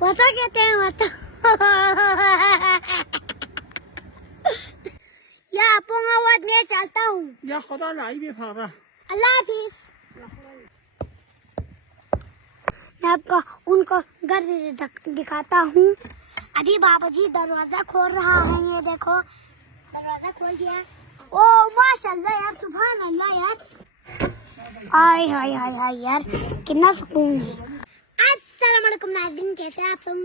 वो तो कहते हैं वो तो या अपूंगा वो मैं चलता हूँ। या खुदा लाई भी खागा। अल्लाह हाफिज। मैं आपको उनको घर दिखाता हूँ। अभी बाबूजी दरवाजा खोल रहा है, ये देखो दरवाजा खोल दिया। ओ माशाल्लाह यार, सुभान अल्लाह यार, आय हाय हाय हाय यार, कितना सुकून है। अस्सलाम वालेकुम नाज़रीन, कैसे आप सब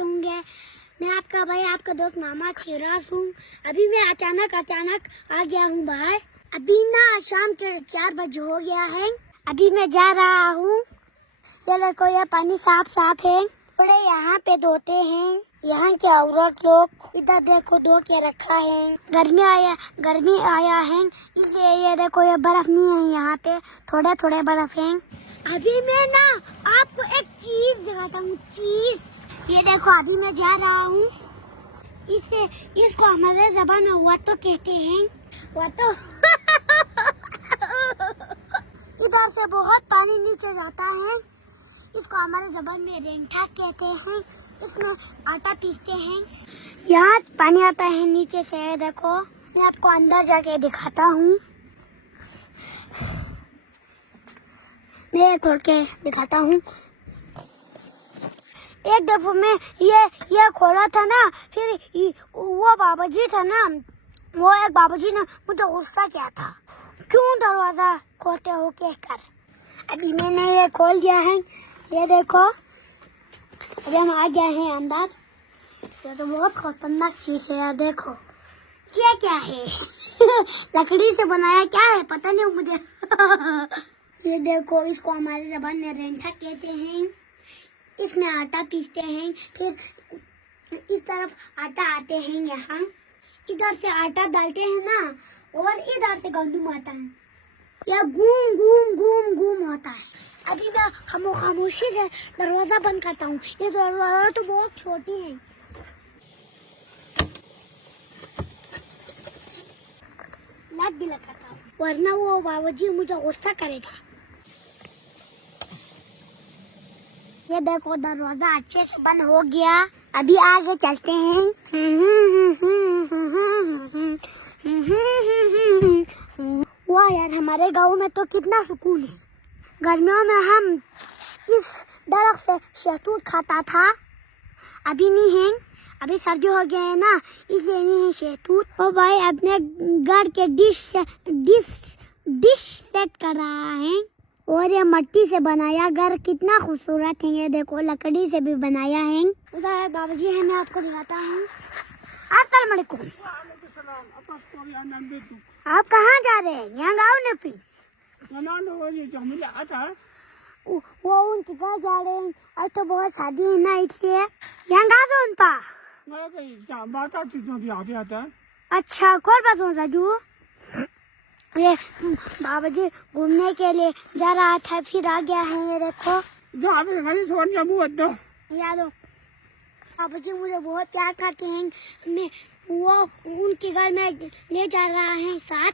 होंगे। मैं आपका भाई, आपका दोस्त मोहम्मद शिराज हूँ। अभी मैं अचानक आ गया हूँ बाहर। अभी ना शाम के 4 बजे हो गया है। अभी मैं जा रहा हूँ। ये देखो ये पानी साफ है, थोड़े यहाँ पे धोते हैं यहाँ के औरत लोग। इधर देखो धो के रखा है, गर्मी आया है इसलिए। ये देखो ये बर्फ नहीं है, यहाँ पे थोड़े बर्फ है। अभी मैं ना आपको एक चीज दिखाता हूँ, चीज। ये देखो अभी मैं जा रहा हूँ। इसको हमारे ज़बान में वातो कहते हैं, वातो। इधर से बहुत पानी नीचे जाता है, इसको हमारे ज़बान में रेंठा कहते हैं। इसमें आटा पीसते हैं। यहाँ पानी आता है नीचे से, देखो मैं आपको अंदर जाके दिखाता हूँ। मैं खोल के दिखाता हूँ। एक दफा में ये खोला था ना, फिर वो बाबूजी था ना, वो एक बाबूजी ने मुझे गुस्सा किया था, क्यों दरवाजा खोलते हो कहकर। अभी मैंने ये खोल दिया है, ये देखो अभी हम आ गए हैं अंदर। ये तो बहुत खतरनाक चीज है यार, देखो क्या है। लकड़ी से बनाया क्या है पता नहीं मुझे। ये देखो इसको हमारी ज़बान में रेंठा कहते हैं। इसमें आटा पीसते हैं, फिर इस तरफ आटा आते हैं यहाँ, इधर से आटा डालते हैं ना, और इधर से गंदम आता है। यह घूम होता है। अभी मैं खामोशी से दरवाजा बंद करता हूँ। ये दरवाजा तो बहुत छोटी है। लग भी लगाता हूँ, वरना वो बाबूजी मुझे गुस्सा करेगा। ये देखो दरवाजा अच्छे से बंद हो गया। अभी आगे चलते हैं। वाह यार, हमारे गांव में तो कितना सुकून है। गर्मियों में हम इस दरख्त से शहतूत खाता था, अभी नहीं है, अभी सर्दी हो गया है ना, इसलिए नहीं है शहतूत। और भाई अपने घर के डिश सेट कर रहा है, और ये मिट्टी से बनाया घर कितना खूबसूरत है। ये देखो लकड़ी से भी बनाया है। उधर बाबूजी है, मैं आपको दिखाता हूँ। अस्सलाम वालेकुम। आप कहाँ जा रहे हैं? यहाँ गाँव ने पी वो उनके घर जा रहे हैं। अब तो बहुत शादी है ना, इसलिए यहाँ गा दो उन पा। अच्छा कौन बात साजू। ये बाबूजी घूमने के लिए जा रहा था, फिर आ गया है। ये देखो याद हो, बाबूजी मुझे बहुत प्यार करते हैं। मैं वो उनके घर में ले जा रहा है साथ।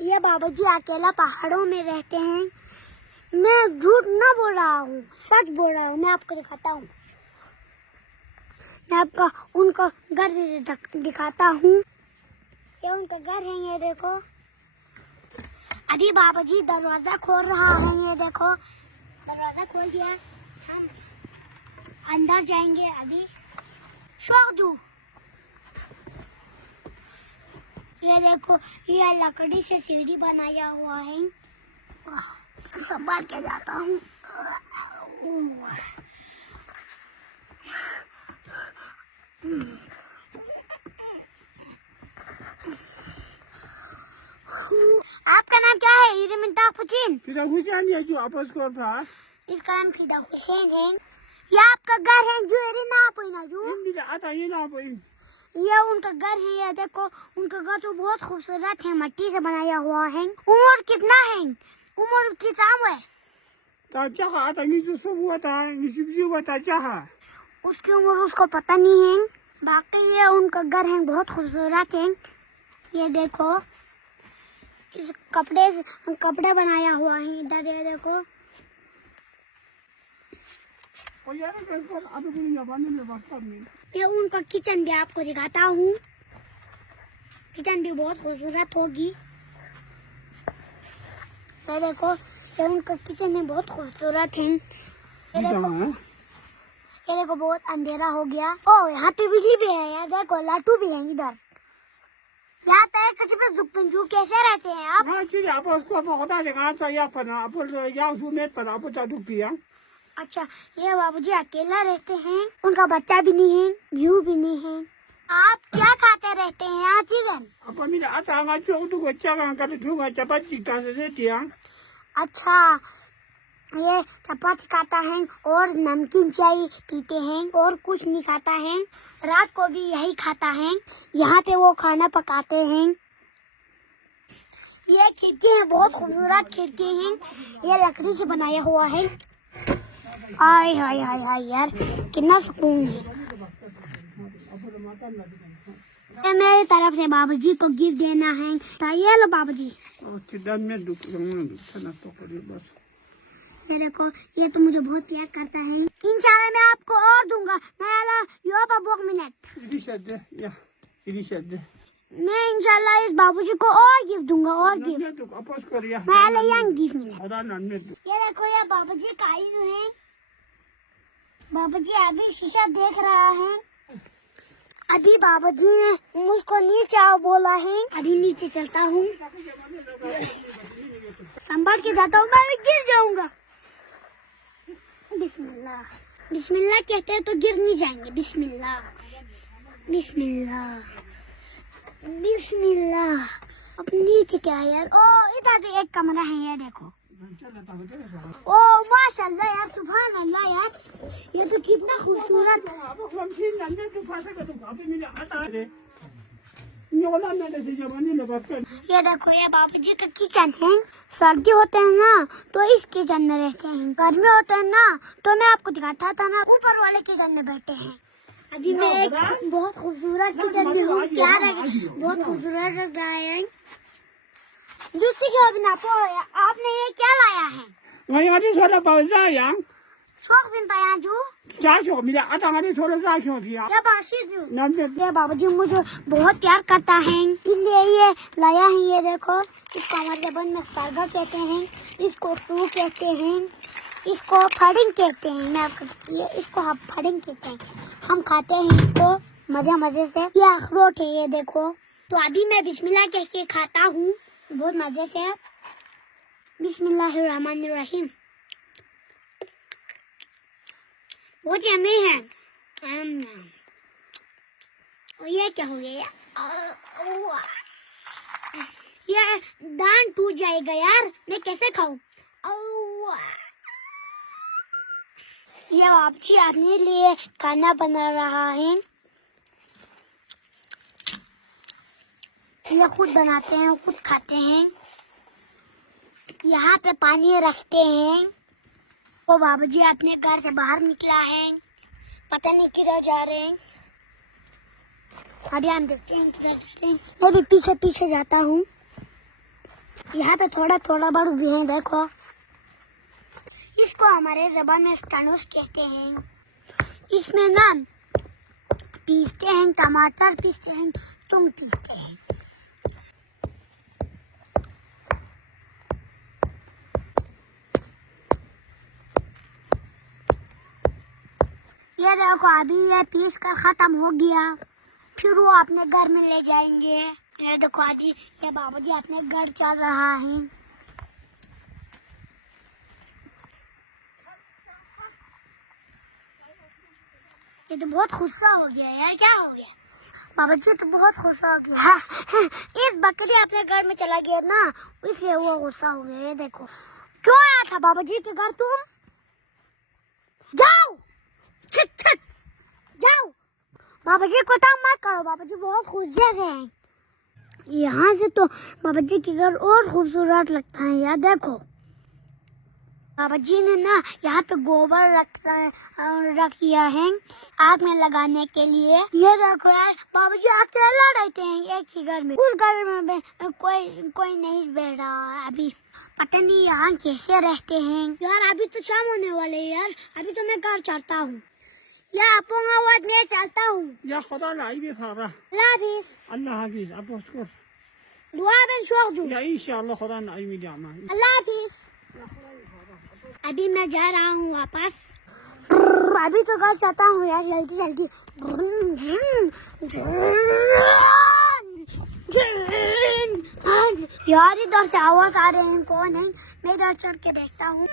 ये बाबूजी अकेला पहाड़ों में रहते हैं। मैं झूठ ना बोल रहा हूँ, सच बोल रहा हूँ। मैं आपको दिखाता हूँ, मैं आपको उनको घर दिखाता हूँ। ये उनका घर है, ये देखो। अभी बाबूजी दरवाजा खोल रहा है, ये देखो दरवाजा खोल दिया। हम अंदर जाएंगे अभी। शोदू, ये देखो ये लकड़ी से सीढ़ी बनाया हुआ है। संभाल के जाता हूँ। आपका नाम क्या है? इसका नाम फिदा हुसैन है। ये आपका घर है जो ये उनका घर है। ये देखो उनका घर तो बहुत खूबसूरत है, मिट्टी से बनाया हुआ है। उम्र कितना है? उम्र कितना है? उसकी उम्र उसको पता नहीं है। बाकी ये उनका घर है, बहुत खूबसूरत है। ये देखो इस कपड़े बनाया हुआ है इधर। ये देखो ये उनका किचन भी आपको दिखाता हूँ। किचन भी बहुत खूबसूरत होगी। ये देखो, ये उनका किचन है, बहुत खूबसूरत है। ये देखो बहुत अंधेरा हो गया। ओ यहाँ पे बिजली भी है यार, देखो लाटू भी है इधर। यहाँ पे कुछ भी जुक कैसे रहते हैं आप? अच्छा, ये बाबूजी अकेला रहते हैं, उनका बच्चा भी नहीं है, व्यू भी नहीं है। आप क्या खाते रहते हैं यहाँ चिकन? अच्छा, ये चपाती खाता है और नमकीन चाय पीते हैं और कुछ नहीं खाता है। रात को भी यही खाता है। यहाँ पे वो खाना पकाते हैं। ये खिड़की है, बहुत खूबसूरत खिड़की है। ये लकड़ी से बनाया हुआ है। हाय हाय हाय हाय यार, कितना सुकून है। मेरी तरफ से बाबूजी को गिफ्ट देना है। ये लो बाबूजी। ये देखो, ये तो मुझे बहुत प्यार करता है। इंशाल्लाह मैं आपको और दूंगा। मैं इंशाल्लाह इस बाबूजी को और गिफ्ट दूंगा, और गिफ्ट। ये देखो, ये बाबूजी का आई जो है। बाबूजी अभी शीशा देख रहा है। अभी बाबूजी ने मुझको नीचे आओ बोला है। अभी नीचे चलता हूँ, संभाल के जाता हूँ, मैं गिर जाऊंगा। बिस्मिल्लाह बिस्मिल्लाह कहते हैं तो गिर नहीं जाएंगे। बिस्मिल्लाह बिस्मिल्लाह बिस्मिल्लाह। अब नीचे क्या है यार? ओ इधर भी एक कमरा है, ये देखो। ओ माशाल्लाह यार, सुभान अल्लाह यार, ये तो कितना खूबसूरत। ये देखो, ये बाबूजी का किचन है। सर्दी होते हैं ना तो इस किचन में रहते हैं, गर्मी होते हैं ना तो मैं आपको दिखाता था ना, ऊपर वाले किचन में बैठे हैं। अभी मैं एक बहुत खूबसूरत किचन में हूँ। क्या बहुत खूबसूरत लग रहा है। दूसरी की आपने ये क्या लाया है? ये बाबूजी मुझे बहुत प्यार करता है, इसलिए ये लाया है। ये देखो, इसको हमारे जबान में सरगा कहते हैं, इसको टू कहते हैं, इसको फड़िंग कहते हैं। मैं आपको इसको हम फड़िंग कहते हैं। हम खाते हैं इसको मजे मजे से। ये अखरोट है, ये देखो। तो अभी मैं बिस्मिल्लाह कह के खाता हूँ, बहुत मजे से। बिस्मिल्लाहिर्रहमानिर्रहीम। बहुत यम्मी है। और ये क्या हो गया? ये दांत टूट जाएगा यार, मैं कैसे खाऊं? ये बाबूजी अपने लिए खाना बना रहा है। ये खुद बनाते हैं, खुद खाते हैं। यहाँ पे पानी रखते हैं। वो बाबूजी अपने घर से बाहर निकला है, पता नहीं किधर जा रहे हैं। अभी हम देखते हैं किधर जा रहे हैं। मैं भी पीछे पीछे जाता हूँ। यहाँ पे थोड़ा थोड़ा बड़ भी है, देखो। इसको हमारे ज़बान में स्टानोस कहते हैं। इसमें ना पीसते हैं, टमाटर पीसते हैं, तुम पीसते हैं। ये देखो, अभी ये पीस कर खत्म हो गया। फिर वो अपने घर में ले जाएंगे। ये देखो, अभी ये बाबूजी अपने घर चल रहा है। ये तो बहुत गुस्सा हो गया यार, क्या हो गया? बाबूजी तो बहुत गुस्सा हो गया। इस बकरी अपने घर में चला गया ना, इसलिए वो गुस्सा हो गया। ये देखो, क्यों आया था बाबूजी के घर तुम? जाओ, छिट छिट जाओ। बाबूजी को तंग मत करो, बाबूजी बहुत गुस्से गए हैं। यहाँ से तो बाबूजी के घर और खूबसूरत लगता है यार। देखो, बाबूजी ने ना यहाँ पे गोबर रख दिया है आग में लगाने के लिए। ये देखो यार, बाबूजी अकेला रहते हैं एक ही घर में। उस घर में कोई नहीं बैठ रहा है अभी। पता नहीं यहाँ कैसे रहते हैं यार। अभी तो शाम होने वाले है यार, अभी तो मैं घर चलता हूँ या अपोंगा वाद में चलता हूँ। या खुदा लाई भी खारा। अल्लाह हाफिज अब उसको दुआ बन शोकजू या इंशाल्लाह खुदा नाई में जाना। अल्लाह हाफिज। अभी मैं जा रहा हूँ वापस, अभी तो घर चलता हूँ यार, जल्दी जल्दी। यार इधर से आवाज आ रहे हैं, कौन है? मैं इधर चढ़ के देखता हूँ।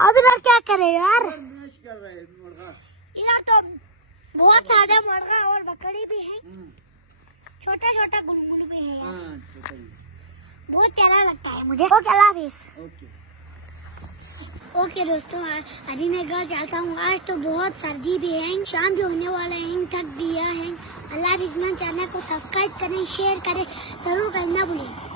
अब इधर क्या करे यार? इधर तो बहुत सारे मुर्गा और बकरी भी है, छोटा छोटा गुलगुल भी है। बहुत प्यारा लगता है मुझे। ओके अल्लाह हाफिज। ओके दोस्तों, अभी मैं घर जाता हूँ। आज तो बहुत सर्दी भी है, शाम भी होने वाला है, थक दिया है। अल्लाह हाफिज। चैनल को सब्सक्राइब करें, शेयर करें, जरूर करना भूलें।